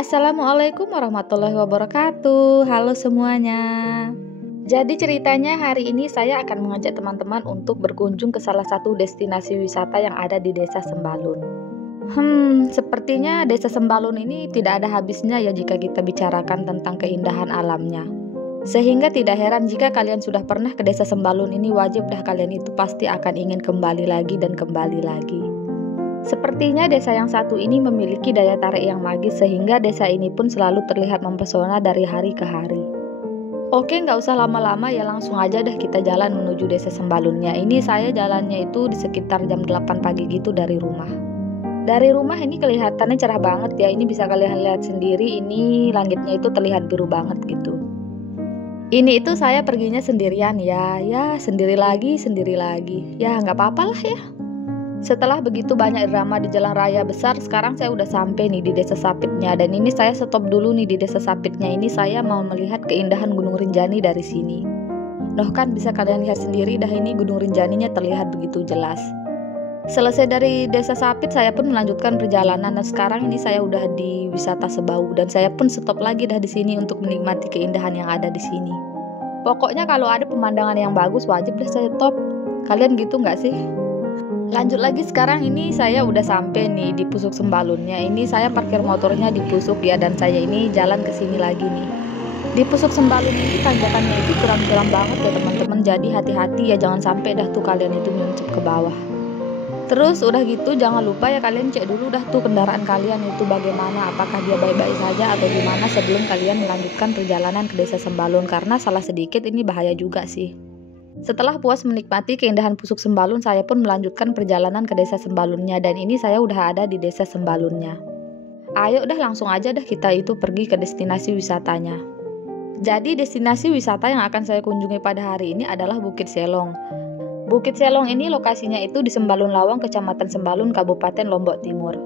Assalamualaikum warahmatullahi wabarakatuh. Halo semuanya. Jadi ceritanya hari ini saya akan mengajak teman-teman untuk berkunjung ke salah satu destinasi wisata yang ada di Desa Sembalun. Sepertinya Desa Sembalun ini tidak ada habisnya ya jika kita bicarakan tentang keindahan alamnya. Sehingga tidak heran jika kalian sudah pernah ke Desa Sembalun ini, wajib dah kalian itu pasti akan ingin kembali lagi dan kembali lagi. Sepertinya desa yang satu ini memiliki daya tarik yang magis sehingga desa ini pun selalu terlihat mempesona dari hari ke hari. Oke, nggak usah lama-lama ya, langsung aja dah kita jalan menuju Desa Sembalunnya. Ini saya jalannya itu di sekitar jam 8 pagi gitu dari rumah. Dari rumah ini kelihatannya cerah banget ya, ini bisa kalian lihat sendiri, ini langitnya itu terlihat biru banget gitu. Ini itu saya perginya sendirian ya sendiri lagi, ya nggak apa-apa lah ya. Setelah begitu banyak drama di jalan raya besar, sekarang saya udah sampai nih di Desa Sapitnya. Dan ini saya stop dulu nih di Desa Sapitnya ini, saya mau melihat keindahan Gunung Rinjani dari sini. Noh kan bisa kalian lihat sendiri dah, ini Gunung Rinjaninya terlihat begitu jelas. Selesai dari Desa Sapit, saya pun melanjutkan perjalanan. Dan sekarang ini saya udah di wisata Sebau dan saya pun stop lagi dah di sini untuk menikmati keindahan yang ada di sini. Pokoknya kalau ada pemandangan yang bagus wajib dah saya stop. Kalian gitu nggak sih? Lanjut lagi, sekarang ini saya udah sampai nih di Pusuk Sembalunnya. Ini saya parkir motornya di Pusuk ya, dan saya ini jalan ke sini lagi nih. Di Pusuk Sembalun ini tanjakannya itu curam-curam banget ya teman-teman. Jadi hati-hati ya, jangan sampai dah tuh kalian itu nyuncuk ke bawah. Terus udah gitu jangan lupa ya kalian cek dulu dah tuh kendaraan kalian itu bagaimana, apakah dia baik-baik saja atau gimana sebelum kalian melanjutkan perjalanan ke Desa Sembalun, karena salah sedikit ini bahaya juga sih. Setelah puas menikmati keindahan Pusuk Sembalun, saya pun melanjutkan perjalanan ke Desa Sembalunnya, dan ini saya udah ada di Desa Sembalunnya. Ayo dah langsung aja dah kita itu pergi ke destinasi wisatanya. Jadi destinasi wisata yang akan saya kunjungi pada hari ini adalah Bukit Selong. Bukit Selong ini lokasinya itu di Sembalun Lawang, Kecamatan Sembalun, Kabupaten Lombok Timur.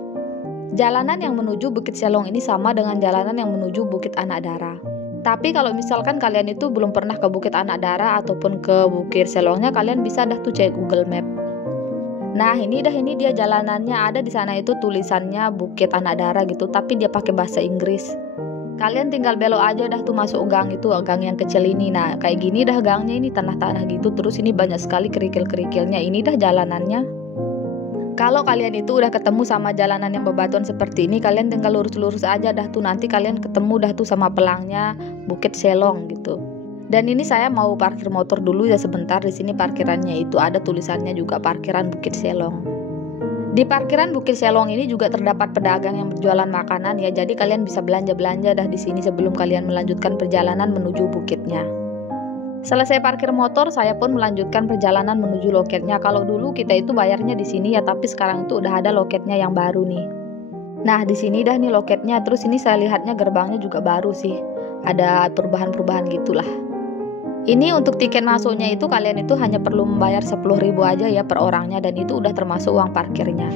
Jalanan yang menuju Bukit Selong ini sama dengan jalanan yang menuju Bukit Anak Dara. Tapi kalau misalkan kalian itu belum pernah ke Bukit Anak Dara ataupun ke Bukit Selongnya, kalian bisa dah tuh cek Google Map. Nah ini dia jalanannya, ada di sana itu tulisannya Bukit Anak Dara gitu, tapi dia pakai bahasa Inggris. Kalian tinggal belok aja dah tuh masuk gang itu, gang yang kecil ini. Nah kayak gini dah gangnya, ini tanah-tanah gitu, terus ini banyak sekali kerikil-kerikilnya. Ini dah jalanannya. Kalau kalian itu udah ketemu sama jalanan yang bebatuan seperti ini, kalian tinggal lurus-lurus aja dah tuh, nanti kalian ketemu dah tuh sama pelangnya Bukit Selong gitu. Dan ini saya mau parkir motor dulu ya sebentar. Di sini parkirannya itu ada tulisannya juga parkiran Bukit Selong. Di parkiran Bukit Selong ini juga terdapat pedagang yang berjualan makanan ya. Jadi kalian bisa belanja-belanja dah di sini sebelum kalian melanjutkan perjalanan menuju bukitnya. Selesai parkir motor, saya pun melanjutkan perjalanan menuju loketnya. Kalau dulu kita itu bayarnya di sini ya, tapi sekarang itu udah ada loketnya yang baru nih. Nah, di sini dah nih loketnya. Terus ini saya lihatnya gerbangnya juga baru sih. Ada perubahan-perubahan gitulah. Ini untuk tiket masuknya itu kalian itu hanya perlu membayar 10.000 aja ya per orangnya, dan itu udah termasuk uang parkirnya.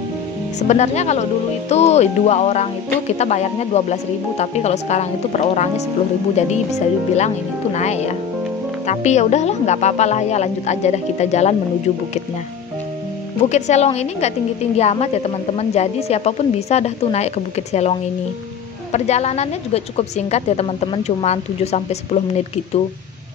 Sebenarnya kalau dulu itu 2 orang itu kita bayarnya 12.000, tapi kalau sekarang itu per orangnya 10.000. Jadi bisa dibilang ini tuh naik ya. Tapi ya udahlah, nggak apa-apa lah ya, lanjut aja dah kita jalan menuju bukitnya. Bukit Selong ini nggak tinggi-tinggi amat ya teman-teman, jadi siapapun bisa dah tuh naik ke Bukit Selong ini. Perjalanannya juga cukup singkat ya teman-teman, cuma 7-10 menit gitu.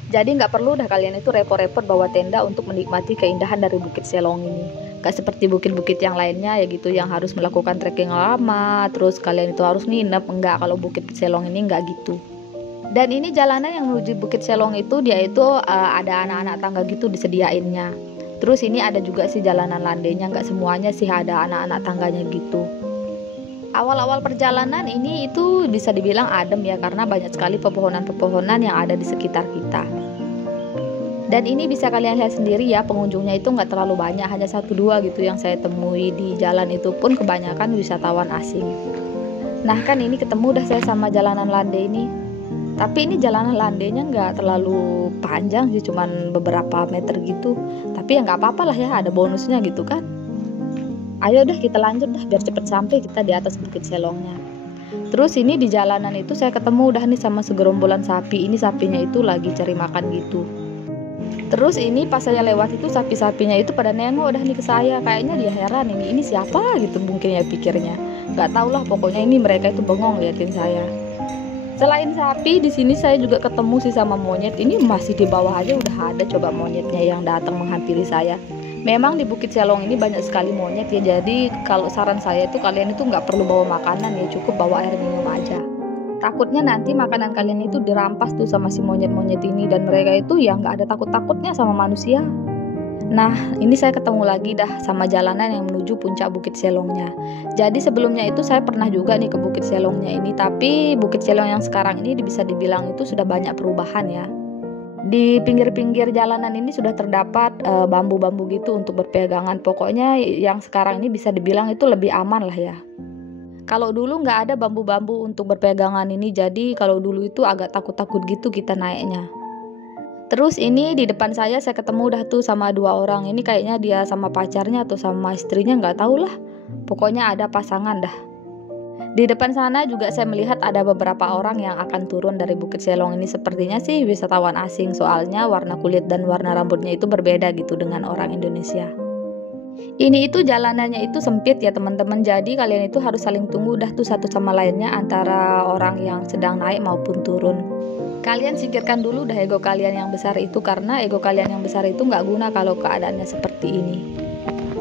Jadi nggak perlu dah kalian itu repot-repot bawa tenda untuk menikmati keindahan dari Bukit Selong ini. Nggak seperti bukit-bukit yang lainnya ya gitu, yang harus melakukan trekking lama, terus kalian itu harus nginep. Enggak, kalau Bukit Selong ini nggak gitu. Dan ini jalanan yang menuju Bukit Selong itu dia itu ada anak-anak tangga gitu disediainnya. Terus ini ada juga sih jalanan landainya, nggak semuanya sih ada anak-anak tangganya gitu. Awal-awal perjalanan ini itu bisa dibilang adem ya, karena banyak sekali pepohonan-pepohonan yang ada di sekitar kita. Dan ini bisa kalian lihat sendiri ya, pengunjungnya itu nggak terlalu banyak, hanya 1-2 gitu yang saya temui di jalan, itu pun kebanyakan wisatawan asing. Nah kan ini ketemu dah saya sama jalanan landai ini. Tapi ini jalanan landainya nggak terlalu panjang sih, cuman beberapa meter gitu. Tapi ya nggak apa-apa lah ya, ada bonusnya gitu kan. Ayo dah kita lanjut dah biar cepet sampai kita di atas Bukit Selongnya. Terus ini di jalanan itu saya ketemu udah nih sama segerombolan sapi. Ini sapinya itu lagi cari makan gitu. Terus ini pas saya lewat itu sapi-sapinya itu pada nengok dah nih ke saya, kayaknya dia heran ini siapa gitu mungkin ya pikirnya. Nggak tahu lah, pokoknya ini mereka itu bengong liatin saya. Selain sapi, di sini saya juga ketemu sih sama monyet. Ini masih di bawah aja udah ada coba monyetnya yang datang menghampiri saya. Memang di Bukit Selong ini banyak sekali monyet ya. Jadi kalau saran saya itu kalian itu nggak perlu bawa makanan ya, cukup bawa air minum aja. Takutnya nanti makanan kalian itu dirampas tuh sama si monyet-monyet ini, dan mereka itu ya nggak ada takut-takutnya sama manusia. Nah, ini saya ketemu lagi dah sama jalanan yang menuju puncak Bukit Selongnya. Jadi sebelumnya itu saya pernah juga nih ke Bukit Selongnya ini, tapi Bukit Selong yang sekarang ini bisa dibilang itu sudah banyak perubahan ya. Di pinggir-pinggir jalanan ini sudah terdapat bambu-bambu gitu untuk berpegangan. Pokoknya yang sekarang ini bisa dibilang itu lebih aman lah ya. Kalau dulu nggak ada bambu-bambu untuk berpegangan ini, jadi kalau dulu itu agak takut-takut gitu kita naiknya. Terus ini di depan saya ketemu dah tuh sama 2 orang. Ini kayaknya dia sama pacarnya atau sama istrinya, nggak tahu lah. Pokoknya ada pasangan dah. Di depan sana juga saya melihat ada beberapa orang yang akan turun dari Bukit Selong ini. Sepertinya sih wisatawan asing, soalnya warna kulit dan warna rambutnya itu berbeda gitu dengan orang Indonesia. Ini itu jalanannya itu sempit ya teman-teman, jadi kalian itu harus saling tunggu dah tuh satu sama lainnya antara orang yang sedang naik maupun turun. Kalian singkirkan dulu dah ego kalian yang besar itu, karena ego kalian yang besar itu nggak guna kalau keadaannya seperti ini.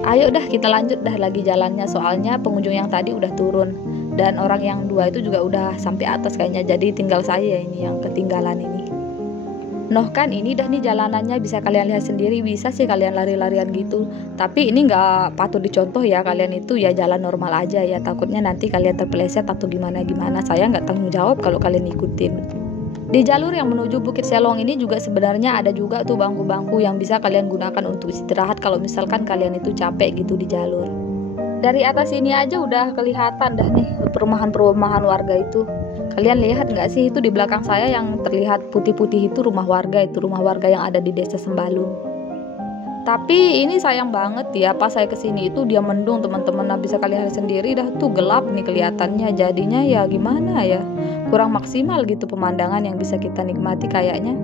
Ayo dah kita lanjut dah lagi jalannya, soalnya pengunjung yang tadi udah turun dan orang yang 2 itu juga udah sampai atas kayaknya, jadi tinggal saya ini yang ketinggalan ini. Noh kan ini dah nih jalanannya, bisa kalian lihat sendiri, bisa sih kalian lari-larian gitu. Tapi ini nggak patut dicontoh ya, kalian itu ya jalan normal aja ya, takutnya nanti kalian terpeleset atau gimana-gimana. Saya nggak tanggung jawab kalau kalian ikutin. Di jalur yang menuju Bukit Selong ini juga sebenarnya ada juga tuh bangku-bangku yang bisa kalian gunakan untuk istirahat kalau misalkan kalian itu capek gitu di jalur. Dari atas ini aja udah kelihatan dah nih perumahan-perumahan warga itu. Kalian lihat nggak sih itu di belakang saya yang terlihat putih-putih itu rumah warga yang ada di Desa Sembalun. Tapi ini sayang banget ya, pas saya kesini itu dia mendung teman-teman. Nah, bisa kalian lihat sendiri dah tuh gelap nih kelihatannya. Jadinya ya gimana ya, kurang maksimal gitu pemandangan yang bisa kita nikmati kayaknya.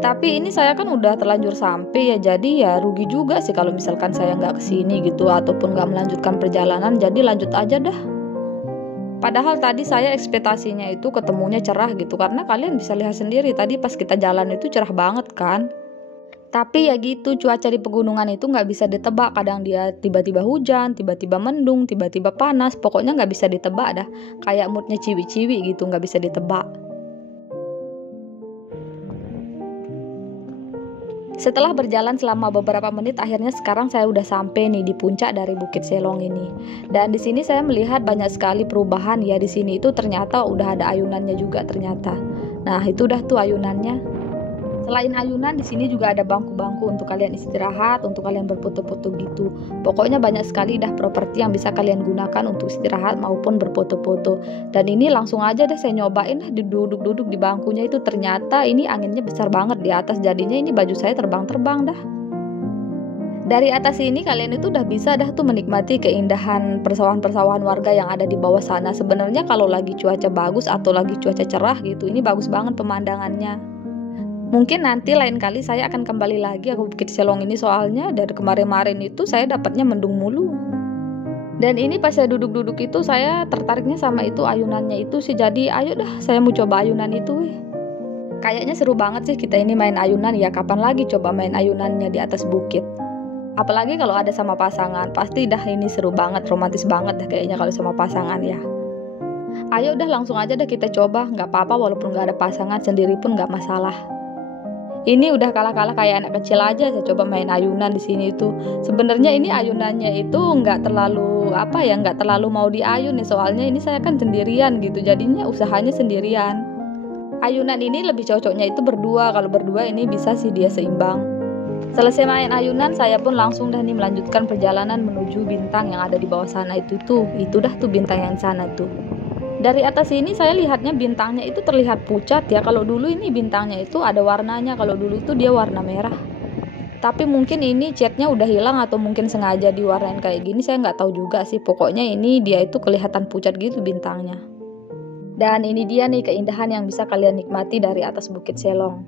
Tapi ini saya kan udah terlanjur sampai ya, jadi ya rugi juga sih kalau misalkan saya nggak kesini gitu ataupun nggak melanjutkan perjalanan. Jadi lanjut aja dah. Padahal tadi saya ekspektasinya itu ketemunya cerah gitu, karena kalian bisa lihat sendiri tadi pas kita jalan itu cerah banget kan. Tapi ya gitu, cuaca di pegunungan itu nggak bisa ditebak. Kadang dia tiba-tiba hujan, tiba-tiba mendung, tiba-tiba panas. Pokoknya nggak bisa ditebak dah. Kayak moodnya ciwi-ciwi gitu, nggak bisa ditebak. Setelah berjalan selama beberapa menit, akhirnya sekarang saya udah sampai nih di puncak dari Bukit Selong ini. Dan di sini saya melihat banyak sekali perubahan ya. Di sini itu ternyata udah ada ayunannya juga ternyata. Nah, itu udah tuh ayunannya. Selain ayunan, di sini juga ada bangku-bangku untuk kalian istirahat, untuk kalian berfoto-foto gitu. Pokoknya banyak sekali dah properti yang bisa kalian gunakan untuk istirahat maupun berfoto-foto. Dan ini langsung aja deh saya nyobain duduk-duduk di bangkunya itu, ternyata ini anginnya besar banget di atas, jadinya ini baju saya terbang-terbang dah. Dari atas ini kalian itu udah bisa dah tuh menikmati keindahan persawahan-persawahan warga yang ada di bawah sana. Sebenarnya kalau lagi cuaca bagus atau lagi cuaca cerah gitu, ini bagus banget pemandangannya. Mungkin nanti lain kali saya akan kembali lagi ke Bukit Selong ini, soalnya dari kemarin-kemarin itu saya dapatnya mendung mulu. Dan ini pas saya duduk-duduk itu saya tertariknya sama itu ayunannya itu sih, jadi ayo dah saya mau coba ayunan itu. Kayaknya seru banget sih kita ini main ayunan ya, kapan lagi coba main ayunannya di atas bukit. Apalagi kalau ada sama pasangan, pasti dah ini seru banget, romantis banget dah kayaknya kalau sama pasangan ya. Ayo dah langsung aja dah kita coba, nggak apa-apa walaupun nggak ada pasangan, sendiri pun nggak masalah. Ini udah kalah-kalah kayak anak kecil aja saya coba main ayunan di sini itu. Sebenarnya ini ayunannya itu nggak terlalu nggak terlalu mau diayun nih, soalnya ini saya kan sendirian gitu, jadinya usahanya sendirian. Ayunan ini lebih cocoknya itu berdua, kalau berdua ini bisa sih dia seimbang. Selesai main ayunan, saya pun langsung dah nih melanjutkan perjalanan menuju bintang yang ada di bawah sana itu dah tuh bintang yang sana tuh. Dari atas ini saya lihatnya bintangnya itu terlihat pucat ya. Kalau dulu ini bintangnya itu ada warnanya. Kalau dulu itu dia warna merah. Tapi mungkin ini catnya udah hilang atau mungkin sengaja diwarnain kayak gini. Saya nggak tahu juga sih. Pokoknya ini dia itu kelihatan pucat gitu bintangnya. Dan ini dia nih keindahan yang bisa kalian nikmati dari atas Bukit Selong.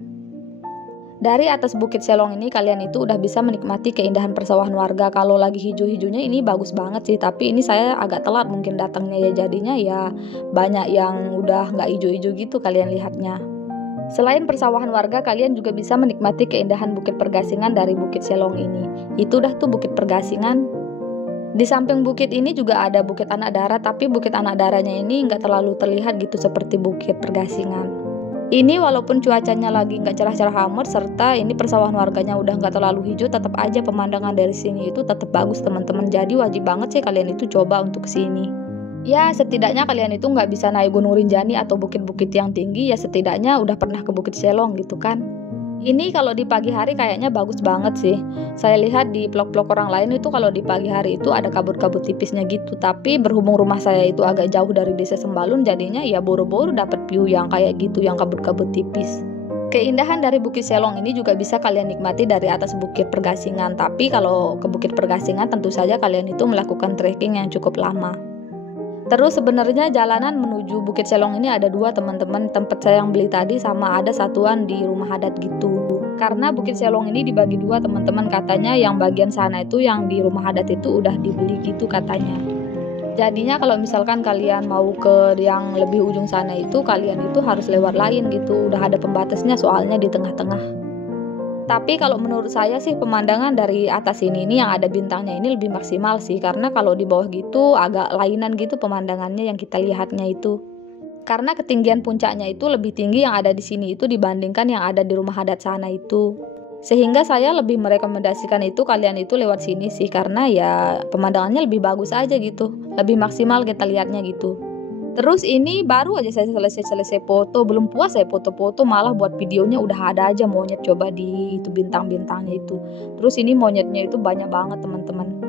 Dari atas Bukit Selong ini kalian itu udah bisa menikmati keindahan persawahan warga. Kalau lagi hijau-hijaunya ini bagus banget sih, tapi ini saya agak telat mungkin datangnya ya, jadinya ya banyak yang udah nggak hijau-hijau gitu kalian lihatnya. Selain persawahan warga, kalian juga bisa menikmati keindahan Bukit Pergasingan dari Bukit Selong ini. Itu dah tuh Bukit Pergasingan. Di samping bukit ini juga ada Bukit Anak Dara, tapi Bukit Anak Daranya ini nggak terlalu terlihat gitu seperti Bukit Pergasingan. Ini walaupun cuacanya lagi nggak cerah-cerah amat, serta ini persawahan warganya udah nggak terlalu hijau, tetap aja pemandangan dari sini itu tetap bagus teman-teman. Jadi wajib banget sih kalian itu coba untuk kesini. Ya setidaknya kalian itu nggak bisa naik Gunung Rinjani atau bukit-bukit yang tinggi, ya setidaknya udah pernah ke Bukit Selong gitu kan. Ini kalau di pagi hari kayaknya bagus banget sih. Saya lihat di vlog-vlog orang lain itu kalau di pagi hari itu ada kabut-kabut tipisnya gitu. Tapi berhubung rumah saya itu agak jauh dari desa Sembalun, jadinya ya boro-boro dapat view yang kayak gitu, yang kabut-kabut tipis. Keindahan dari Bukit Selong ini juga bisa kalian nikmati dari atas Bukit Pergasingan. Tapi kalau ke Bukit Pergasingan tentu saja kalian itu melakukan trekking yang cukup lama. Terus sebenarnya jalanan menuju Bukit Selong ini ada dua teman-teman, tempat saya yang beli tadi sama ada satuan di rumah adat gitu. Karena Bukit Selong ini dibagi dua teman-teman, katanya yang bagian sana itu yang di rumah adat itu udah dibeli gitu katanya. Jadinya kalau misalkan kalian mau ke yang lebih ujung sana itu kalian itu harus lewat lain gitu, udah ada pembatasnya soalnya di tengah-tengah. Tapi kalau menurut saya sih pemandangan dari atas ini yang ada bintangnya ini lebih maksimal sih, karena kalau di bawah gitu agak lainan gitu pemandangannya yang kita lihatnya itu. Karena ketinggian puncaknya itu lebih tinggi yang ada di sini itu dibandingkan yang ada di rumah adat sana itu. Sehingga saya lebih merekomendasikan itu kalian itu lewat sini sih, karena ya pemandangannya lebih bagus aja gitu, lebih maksimal kita lihatnya gitu. Terus ini baru aja saya selesai foto, belum puas saya foto-foto, malah buat videonya udah ada aja monyet coba di itu bintang-bintangnya itu. Terus ini monyetnya itu banyak banget teman-teman.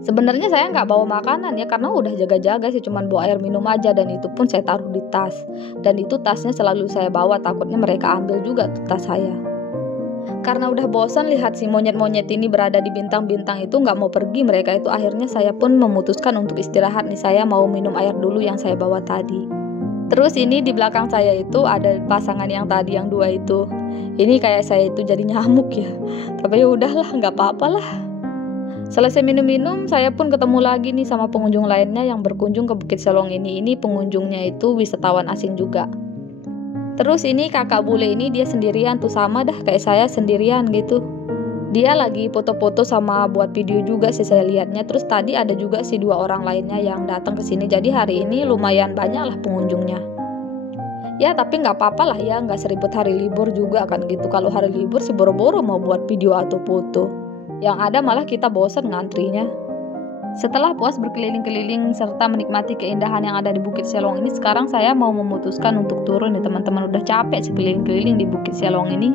Sebenarnya saya nggak bawa makanan ya, karena udah jaga-jaga sih, cuman bawa air minum aja, dan itu pun saya taruh di tas. Dan itu tasnya selalu saya bawa, takutnya mereka ambil juga tuh tas saya. Karena udah bosan lihat si monyet-monyet ini berada di bintang-bintang itu nggak mau pergi mereka itu, akhirnya saya pun memutuskan untuk istirahat nih, saya mau minum air dulu yang saya bawa tadi. Terus ini di belakang saya itu ada pasangan yang tadi yang dua itu. Ini kayak saya itu jadi nyamuk ya, tapi ya udahlah nggak apa-apa lah. Selesai minum-minum, saya pun ketemu lagi nih sama pengunjung lainnya yang berkunjung ke Bukit Selong ini. Ini pengunjungnya itu wisatawan asing juga. Terus ini kakak bule ini dia sendirian tuh, sama dah kayak saya sendirian gitu. Dia lagi foto-foto sama buat video juga sih saya lihatnya. Terus tadi ada juga sih dua orang lainnya yang datang ke sini. Jadi hari ini lumayan banyak lah pengunjungnya. Ya tapi nggak apa-apa lah ya, nggak seribut hari libur juga kan gitu. Kalau hari libur sih boro-boro mau buat video atau foto. Yang ada malah kita bosan ngantrinya. Setelah puas berkeliling-keliling serta menikmati keindahan yang ada di Bukit Selong ini, sekarang saya mau memutuskan untuk turun nih teman-teman. Udah capek sih keliling-keliling di Bukit Selong ini.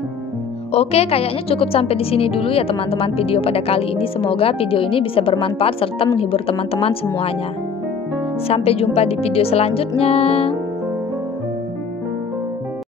Oke, kayaknya cukup sampai di sini dulu ya teman-teman video pada kali ini. Semoga video ini bisa bermanfaat serta menghibur teman-teman semuanya. Sampai jumpa di video selanjutnya.